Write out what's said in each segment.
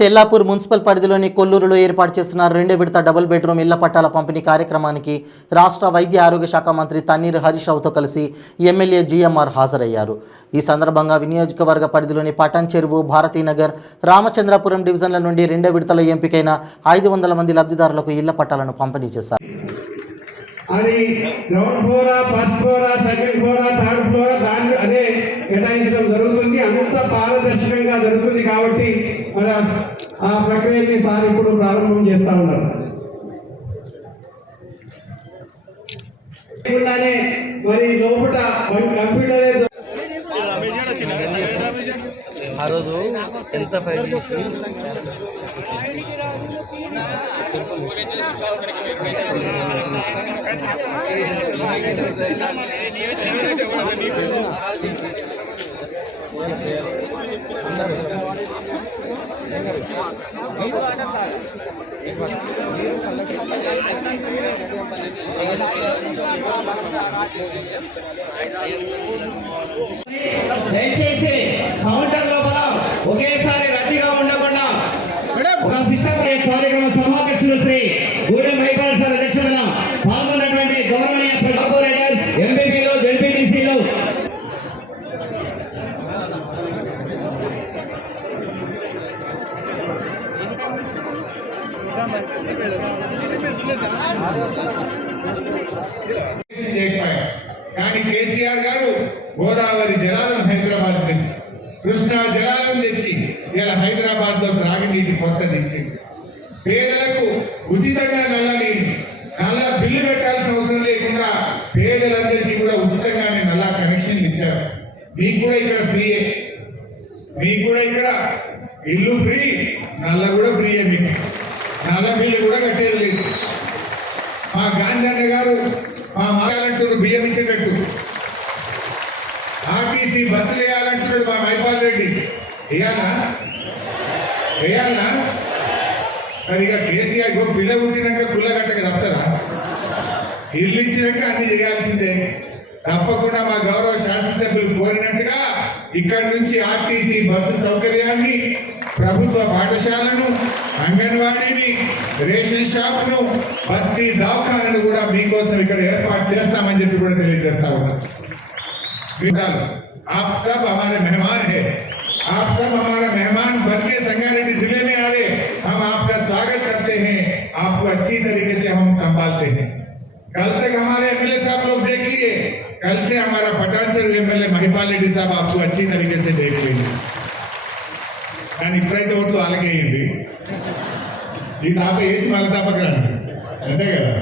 Tellapur municipal పరిధిలోని కొల్లూరులో ఏర్పాటు చేసిన 2వ విడత డబుల్ బెడ్రూమ్ ఇళ్ల పట్టాల పంపిణీ కార్యక్రమానికి రాష్ట్ర వైద్య ఆరోగ్య శాఖ మంత్రి తన్నీర్ హరీష్ రావుతో కలిసి ఎమ్మెల్యే జిఎంఆర్ హాజరయ్యారు. ఈ సందర్భంగా నియోజకవర్గ పరిధిలోని పటాన్ చెరువు, భారతీనగర్, రామచంద్రపురం డివిజన్ల నుండి 2వ విడతలో ఎంపికైన 500 మంది లబ్ధిదారులకు ఇళ్ల పట్టాలను పంపిణీ చేశారు. అది ground flora, first flora, second flora, third flora దాన్ని అదే కేటాయించడం జరుగుతుంది. అంత పారదర్శకంగా జరుగుతుంది కాబట్టి మరి ఆ ప్రక్రియని సార్ ఇప్పుడు ప్రారంభం చేస్తా ఉన్నారు. మరి లోపల కంప్యూటర్ ఆ రోజు ఎంత ఫైల్ చేసి దయచేసి కౌంటర్ లోపల ఒకేసారి రద్దీగా ఉండకుండా ఒక సిస్టమ్ కార్యక్రమ సమావేశంలో శ్రీ గూడెం మైపాల్ సార్ అధ్యక్షతన పాల్గొన్నటువంటి గౌరవనీయ కార్పొరేటర్స్, ఎంపీపీలు, జెడ్పీటీసీలు కానీ కేసీఆర్ గారు గోదావరి జలాలను హైదరాబాద్ తెచ్చి, కృష్ణా జలాలను తెచ్చి ఇలా హైదరాబాద్ లో త్రాగునీటి కొత్త తెచ్చింది. పేదలకు ఉచితంగా నల్ల బిల్లు పెట్టాల్సిన అవసరం లేకుండా పేదలందరికీ కూడా ఉచితంగానే నల్ల కనెక్షన్లు ఇచ్చారు. మీకు కూడా ఇక్కడ ఫ్రీయే, మీకు కూడా ఇక్కడ ఇల్లు ఫ్రీ, నల్ల కూడా ఫ్రీయే. మీకు నల్ల బిల్లు కూడా కట్టేది లేదు. మా గాంధీ అన్న గారు మా మాయాలంటున్నారు బియ్యం ఇచ్చేటట్టు, ఆర్టీసీ బస్సులు వేయాలంటున్నాడు మా మైపాల్ రెడ్డి. వేయాలనా మరి ఇక కేసీఆర్ పిల్ల పుట్టినాక కుల్లగట్టక తప్పుతుందా? ఇల్లు ఇచ్చినాక అన్ని చేయాల్సిందే. తప్పకుండా మా గౌరవ శాసనసభ్యులు కోరినట్టుగా ఇక్కడి నుంచి ఆర్టీసీ బస్సు సౌకర్యాన్ని, ప్రభుత్వ పాఠశాలను, అంగన్వాడీని, రేషన్ షాప్ను, బస్తీ దవాఖానను కూడా మీకోసం ఇక్కడ ఏర్పాటు చేస్తామని చెప్పి కూడా తెలియజేస్తా ఉన్నాం. आप सब हमारे मेहमान हैं, आप सब हमारा मेहमान बन के संगारेड्डी जिले में आ रहे, हम आपका स्वागत करते हैं, आपको अच्छी तरीके से हम संभालते हैं. कल तक हमारे एमएलए साहब लोग देख लिए, कल से हमारा पटान चेरू एमएलए महिपाल रेड्डी साहब आपको अच्छी तरीके से देख लेंगे. కానీ ఇప్పుడైతే ఓట్లు అలాగే అయింది. ఈ తాప వేసి మళ్ళీ తాపకి రండి, అంతే కదా?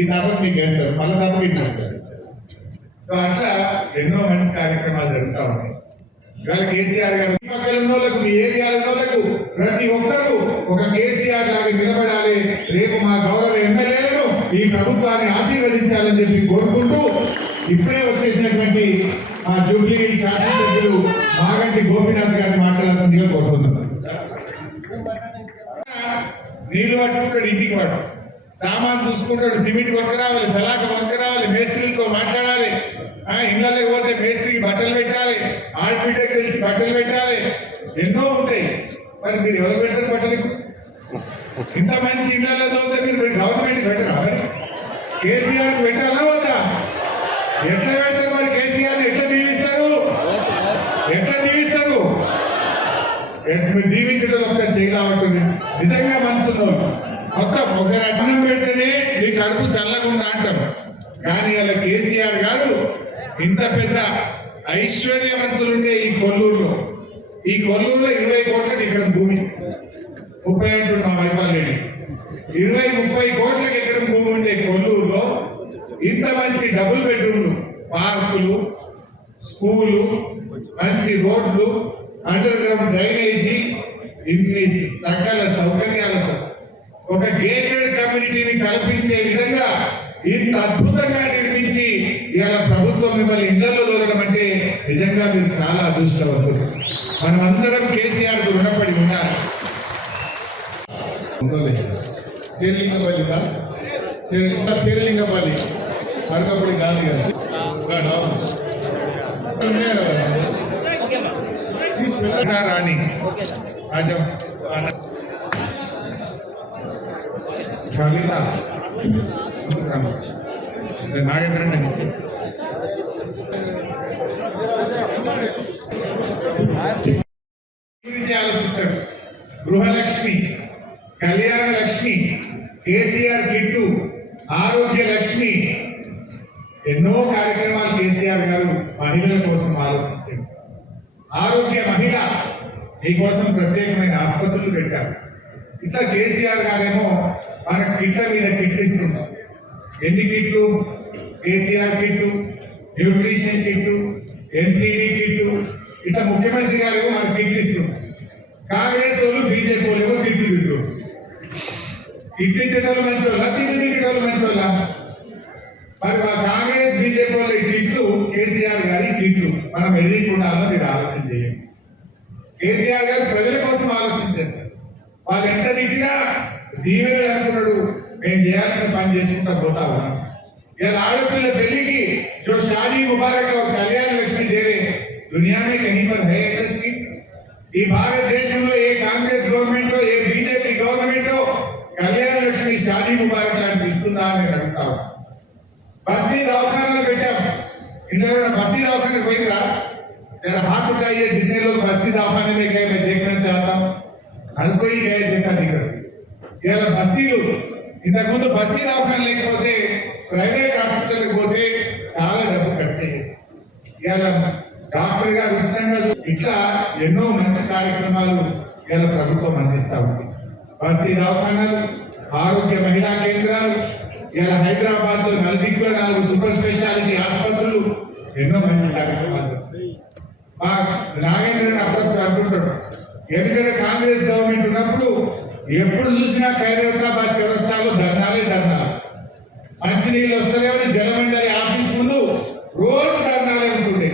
ఈ తాపకు మీకు వేస్తారు, మళ్ళీ తాప మీకు వేస్తారు. సో అట్లా ఎన్నో మంచి కార్యక్రమాలు జరుగుతూ ఉన్నాయి. ఇవాళ కేసీఆర్ గారు మీ పక్కన ఉన్నోళ్ళకు, మీ ఏరియాలో ఉన్నోళ్ళకు ప్రతి ఒక్కరూ ఒక కేసీఆర్ లాగా నిలబడాలి. రేపు మా గౌరవ ఎమ్మెల్యేలను ఈ ప్రభుత్వాన్ని ఆశీర్వదించాలని చెప్పి కోరుకుంటూ ఇప్పుడే వచ్చేసినటువంటి మా జూబ్లీ శాసనసభ్యులు మాగంటి గోపీనాథ్ గారిని మాట్లాడాల్సిందిగా కోరుతున్నాం. నీళ్లు పట్టుకుంటాడు, ఇంటికి వాడు సామాన్ చూసుకుంటాడు, సిమెంట్ కొనుక రావాలి, సలాక కొనుక రావాలి, మేస్త్రీలతో మాట్లాడాలి, ఇళ్ళకి పోతే మేస్త్రికి బట్టలు పెట్టాలి, ఆడబిడ్డకి తెలిసి బట్టలు పెట్టాలి, ఎన్నో ఉంటాయి. మరి మీరు ఎవరు పెడతారు బట్టలు? ఇంత మంచి ఇళ్ళలో తోతే మీరు గవర్నమెంట్ పెట్టరా? మరి కేసీఆర్ పెట్టాలా వద్దా? ఎట్లా పెడతారు మరి? కేసీఆర్ ఎట్లా దీవిస్తారు? ఎట్లా దీవిస్తారు? దీవించడం ఒకసారి చేయలేమంటుంది. నిజంగా మనసులో మొత్తం ఒకసారి అన్నం పెడితేనే నీ కడుపు చల్లకుండా అంటాం. కానీ అలా కేసీఆర్ గారు ఇంత పెద్ద ఐశ్వర్యవంతులుండే ఈ కొల్లూరులో 20 కోట్లకి ఎకరం భూమి, 30 అంటుంది మా మైపాల్ రెడ్డి, 20-30 కోట్లకి ఎకరం భూమి ఉండే కొల్లూరులో ఇంత మంచి డబుల్ బెడ్రూమ్లు, పార్కులు, స్కూలు, మంచి రోడ్లు, అండర్ గ్రౌండ్ డ్రైనేజీ, ఇన్ని సకల సౌకర్యాలతో ఒక గేటెడ్ కమ్యూనిటీని కల్పించే విధంగా ఇంత అద్భుతంగా నిర్మించి ఇవాళ ప్రభుత్వం మిమ్మల్ని ఇళ్లలో దూరడం అంటే నిజంగా మీరు చాలా అదృష్టవంతులు. మనం అందరం కేసీఆర్ కు రుణపడి ఉండాలి. శేర్లింగపల్లి మరొకప్పుడు కాదు కదా रानी आ जाओ। కవిత నాగేంద్ర గురించి ఆలోచిస్తాడు. గృహలక్ష్మి, కళ్యాణ లక్ష్మి, కేసీఆర్ కిట్టు, ఆరోగ్య లక్ష్మి, ఎన్నో కార్యక్రమాలు కేసీఆర్ గారు మహిళల కోసం ఆలోచించారు. ఆరోగ్య మహిళ మీకోసం ప్రత్యేకమైన ఆసుపత్రులు పెట్టారు. ఇట్లా కేసీఆర్ గారేమో మన కిట్ల మీద కిట్లు ఇస్తున్నారు. ఎన్ని కిట్లు? KCR kit, nutrition kit, NCD kit, ఇట్లా ముఖ్యమంత్రి గారు మన కిట్లు ఇస్తున్నారు. కాంగ్రెస్ వాళ్ళు బీజేపీ వాళ్ళు కిట్లు ఇస్తారు. కిట్లు ఇచ్చేటోళ్ళు మంచి వాళ్ళ, కిట్లు తిట్టేటోళ్ళు మంచి వాళ్ళ? మరి కాంగ్రెస్ బీజేపీ వాళ్ళ కిట్లు, కేసీఆర్ గారి కిట్లు మనం ఎదుర్కొంటామో మీరు ఆలోచన చేయండి. కేసీఆర్ గారు ప్రజల కోసం ఆలోచన చేస్తారు. వాళ్ళు ఎంత తిట్టినా దీవెనలు అనుకున్నాడు, మేము చేయాల్సిన పని చేసుకుంటా పోతా ఉన్నాం. ఇలా ఆడపిల్ల పెళ్లికి जो शादी मुबारक और कल्याण लक्ष्मी दे रहे दुनिया में कहीं पर है ऐसा स्कीम? ఈ భారతదేశంలో ఏ కాంగ్రెస్ గవర్నమెంట్ ఏ బీజేపీ గవర్నమెంట్ కళ్యాణ లక్ష్మి షాదీ ముబారక్ లాంటి ఇస్తుందా అని అడుగుతాం. బస్తీ దవాఖానాలు పెట్టాం. इंदौर बस्ती दवाखाने कोई रहा? जरा हाथ उठाइए जितने लोग बस्ती दवाखाने में गए, मैं देखना चाहता हूँ. हर कोई गए जैसा दिख रहा है. ఇలా బస్తీలు ఇంతకుముందు బస్తీ దవాఖాన లేకపోతే ప్రైవేట్ హాస్పిటల్కి పోతే చాలా డబ్బు ఖర్చు అయ్యేది. ఇవాళ డాక్టర్ గారు ఉచితంగా ఇట్లా ఎన్నో మంచి కార్యక్రమాలు ఇలా ప్రభుత్వం అందిస్తా ఉంది. బస్తీ దవాఖానాలు, ఆరోగ్య మహిళా కేంద్రాలు, ఇలా హైదరాబాద్ లో నలుదిక్కుల 4 సూపర్ స్పెషాలిటీ ఆసుపత్రులు, ఎన్నో మంచి కార్యక్రమాలు. మా నాగేంద్రని అప్పుడప్పుడు అంటుంటాడు, ఎందుకంటే కాంగ్రెస్ గవర్నమెంట్ ఉన్నప్పుడు ఎప్పుడు చూసినా ఖైరతాబాద్ చౌరస్తాలో ధర్నాలే ధర్నాలు. మంచినీళ్ళు వస్తలేమని జలమండలి ఆఫీస్ ముందు రోజు ధర్నాలే ఉంటుండే.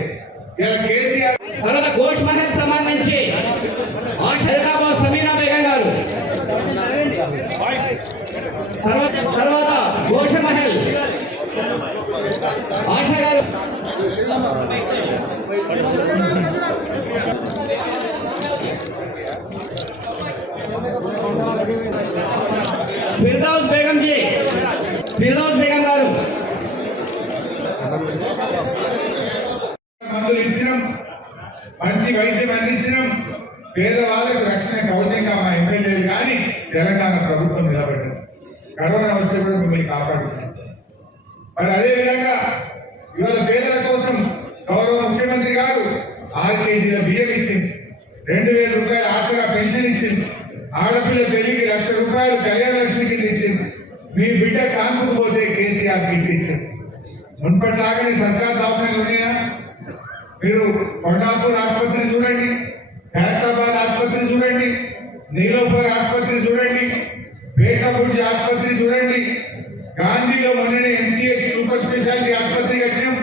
ఇలా కేసీఆర్ తర్వాత ఘోష్ మహల్ సంబంధించి హైదరాబాద్ సమీనా బేగం గారు, తర్వాత ఘోష మహల్ ఆశ గారు, ఫిర్దౌస్ బేగం జీ, ఫిర్దౌస్ బేగం గారు. మందులు ఇచ్చినాం, మంచి వైద్యం అందించినాం, పేదవాళ్ళకు రక్షణ కవచంగా మా ఎమ్మెల్యేలు కానీ తెలంగాణ ప్రభుత్వం నిలబడ్డది. కరోనా వస్తే కూడా మిమ్మల్ని కాపాడుతున్నాం. మరి అదేవిధంగా ఇవాళ పేదల కోసం గౌరవ ముఖ్యమంత్రి గారు 6 కేజీల బియ్యం ఇచ్చింది, 2000 రూపాయల ఆసరా పెన్షన్ ఇచ్చింది, ఆడపిల్ల పెళ్లికి 1,00,000 రూపాయలు కళ్యాణ లక్ష్మి కింద ఇచ్చింది, మీ బిడ్డ కాన్పుకు పోతే కేసీఆర్ కిట్ ఇచ్చింది. మున్పట్లాగానే సర్కార్ దవాఖానలు ఉన్నాయా? మీరు కొండాపూర్ ఆసుపత్రి చూడండి, ఖైరతాబాద్ ఆసుపత్రి చూడండి, నీలోఫర్ ఆసుపత్రి చూడండి, బేటాబుర్జి ఆసుపత్రి చూడండి, గాంధీలో మొన్ననే ఎంసీహెచ్ సూపర్ స్పెషాలిటీ ఆసుపత్రి కట్టినాం.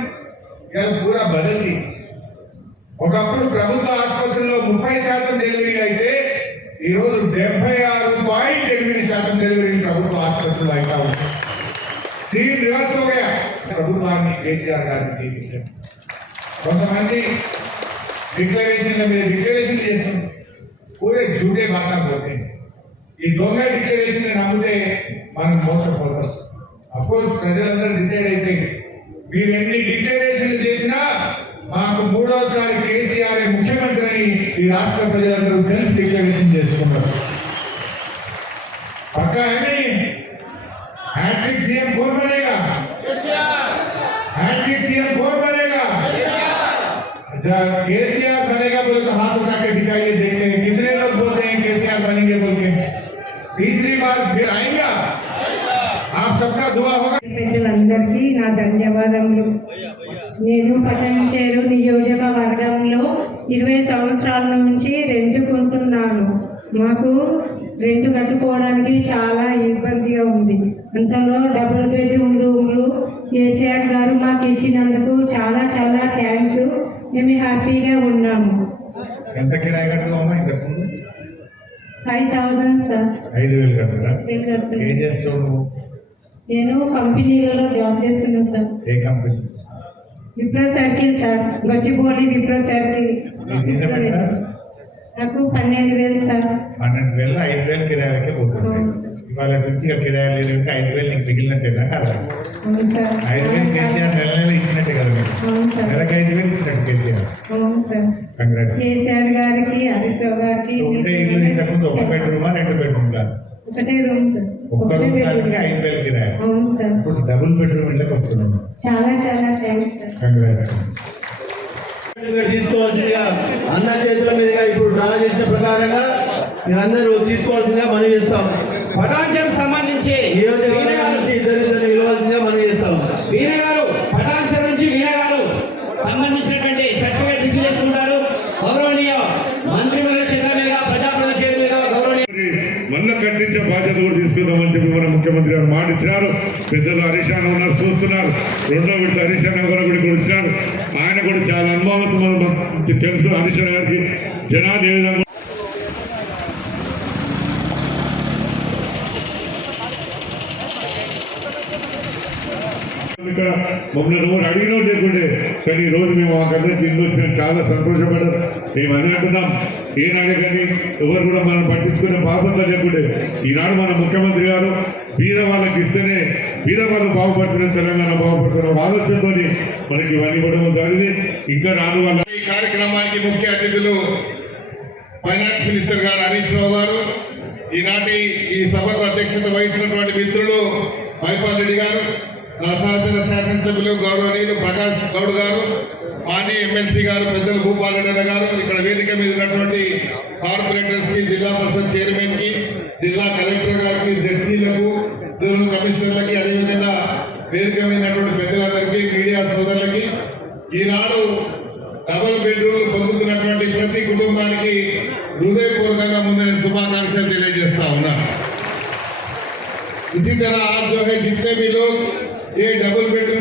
ఇలా పూరా బదలి. ఒకప్పుడు ప్రభుత్వ ఆసుపత్రిలో 30% డెలివరీలు అయితే ఈరోజు 76.8% డెలివరీలు ప్రభుత్వ ఆసుపత్రులు అయితే ఉంటాయి. సీన్ రివర్స్ हो गया. ప్రభుత్వాన్ని కేసీఆర్ గారిని తీర్చారు. కొంతమంది డిక్లరేషన్ల మీద డిక్లరేషన్ చేస్తున్నారు, పూరే झूठे బాగా పోతాయి. ఈ దొంగ డిక్లరేషన్ నమ్మితే మనం మోసపోతాం. అఫ్ కోర్స్ ప్రజలందరూ డిసైడ్ అయిపోయింది, మీరు ఎన్ని డిక్లరేషన్లు చేసినా మాకు 3వసారి కేసీఆర్ ముఖ్యమంత్రి అని ఈ రాష్ట్ర ప్రజలందరూ సెల్ఫ్ డిక్లరేషన్ చేసుకున్నారు. పక్కా है हैट्रिक सीएम कौन बनेगा? हैट्रिक सीएम कौन बनेगा? केसीआर बनेगा बोले तो हाथ उठा के दिखाइए, देखते हैं कितने लोग बोलते हैं केसीआर बनेंगे बोल के. तीसरी बार फिर आएगा, आप सबका दुआ होगा. పెద్దలందరికీ నా ధన్యవాదములు. నేను పట్టణచేరు నియోజకవర్గంలో 20 సంవత్సరాల నుంచి రెంటుకుంటున్నాను. మాకు రెంటు కట్టుకోవడానికి చాలా ఇబ్బందిగా ఉంది. అంతలో డబుల్ బెడ్రూమ్ రూమ్లు కేసీఆర్ గారు మాకు ఇచ్చినందుకు చాలా చాలా థ్యాంక్స్. మేము హ్యాపీగా ఉన్నాము. ఎంత కిరాయి కట్టుకోమా? ఇంతకు 5,000 సార్. 5,000 కట్టురా? కడుతున్నాను. ఏం చేస్తావు నువ్వు? నేను కంపెనీలలో జాబ్ చేస్తున్నాను సార్. ఏ company? Wipro circle sir, Gachibowli Wipro circle. నీ జీతం ఎంత? నాకు 12,000 సార్. 12,000 5,000 కిరాయికే పోతుంది. ఇవాళ నుంచి ఇక కిరాయి లేదు ఇంకా 5,000 నీకు మిగిలినట్టేనా కదా? అవును సార్ 5,000 కేసీఆర్ నెల నెల ఇచ్చినట్టే కదా మీరు? అవును సార్ నెలకు 5,000 ఇచ్చినట్టు కేసీఆర్. అవును సార్ కంగ్రాట్స్. కేసీఆర్ గారికి హరీష్ రావు గారికి ఉండే ఇల్లు ఇంతకుముందు 1 బెడ్రూమా 2 బెడ్రూమ్లా? ఒకటే రూమ్ సార్. ఒక్క ఒకటే రూమ్ బెడ్రూమ్. దానికి 5,000 కిరాయి. అవును సార్ ఇప్పుడు డబుల్ బెడ్రూమ్ ఇళ్ళకి వస్తున్నాం. చాలా చాలా థ్యాంక్స్ సార్. కంగ్రాట్స్. తీసుకోవాల్సిందిగా అన్న చేతుల మీదుగా ఇప్పుడు డ్రా చేసిన ప్రకారంగా మీరందరూ తీసుకోవాల్సిందిగా మనం చేస్తాం. పటాన్చెరు సంబంధించి నియోజకవర్గం నుంచి ఇద్దరిద్దరు నిలవాల్సిందిగా మనం చేస్తాం. వీర గారు పటాన్చెరు నుంచి వీర గారు సంబంధించినటువంటి సర్టిఫికేట్ రిసీవ్ చేసుకుంటారు. గౌరవనీయ మంత్రివర్గ చేతుల మీదుగా ప్రజాప్రతినిధుల చేతుల మీదుగా గౌరవనీయ మళ్ళీ కట్టించే బాధ్యత కూడా తీసుకుందామని చెప్పి మన ముఖ్యమంత్రి గారు మాట ఇచ్చినారు. పెద్దలు హరీష్ అన్న ఉన్నారు, చూస్తున్నారు. 2వ విడత హరీష్ అన్న కూడా ఇచ్చినారు. ఆయన కూడా చాలా అనుభవంతో మనకు తెలుసు. హరీష్ అన్న గారికి జనాలు ఏ విధంగా ఇక్కడ మమ్మల్ని ఎవరు అడిగినో లేకుండే, కానీ ఈ రోజు మేము మాకందరికి ఇల్లు వచ్చిన చాలా సంతోషపడ్డారు. మేము అని అంటున్నాం, ఏనాడే కానీ ఎవరు కూడా మనం పట్టించుకునే బాధ్యత లేకుండే. ఈనాడు మన ముఖ్యమంత్రి గారు బీద వాళ్ళకి ఇస్తేనే బీద వాళ్ళు బాగుపడుతున్న తెలంగాణ బాగుపడుతున్న ఆలోచనతో మనకి ఇవన్నీ ఇవ్వడం జరిగింది. ఇంకా రాను వల్ల ఈ కార్యక్రమానికి ముఖ్య అతిథులు ఫైనాన్స్ మినిస్టర్ గారు హరీష్ రావు గారు, ఈనాటి ఈ సభకు అధ్యక్షత వహిస్తున్నటువంటి మిత్రులు మైపాల్ రెడ్డి గారు, శాసనసభ్యులు గౌరవనీయులు ప్రకాష్ గౌడ్ గారు, మాజీ ఎమ్మెల్సీ గారు పెద్దలు భూపాల్ రెడ్డి గారు, ఇక్కడ వేదిక మీద ఉన్నటువంటి కార్పొరేటర్స్ కి, జిల్లా పరిషత్ చైర్మన్ కి, జిల్లా కలెక్టర్ గారికి, జెడ్సీలకు, జోనల్ కమిషనర్లకి, అదేవిధంగా వేదిక మీద ఉన్నటువంటి పెద్దలందరికీ, మీడియా సోదరులకి ఈనాడు డబుల్ బెడ్రూమ్లు పొందుతున్నటువంటి ప్రతి కుటుంబానికి హృదయపూర్వకంగా ముందు శుభాకాంక్షలు తెలియజేస్తా ఉన్నా. इसी तरह आज जो है जितने भी लोग ये डबल बेडरूम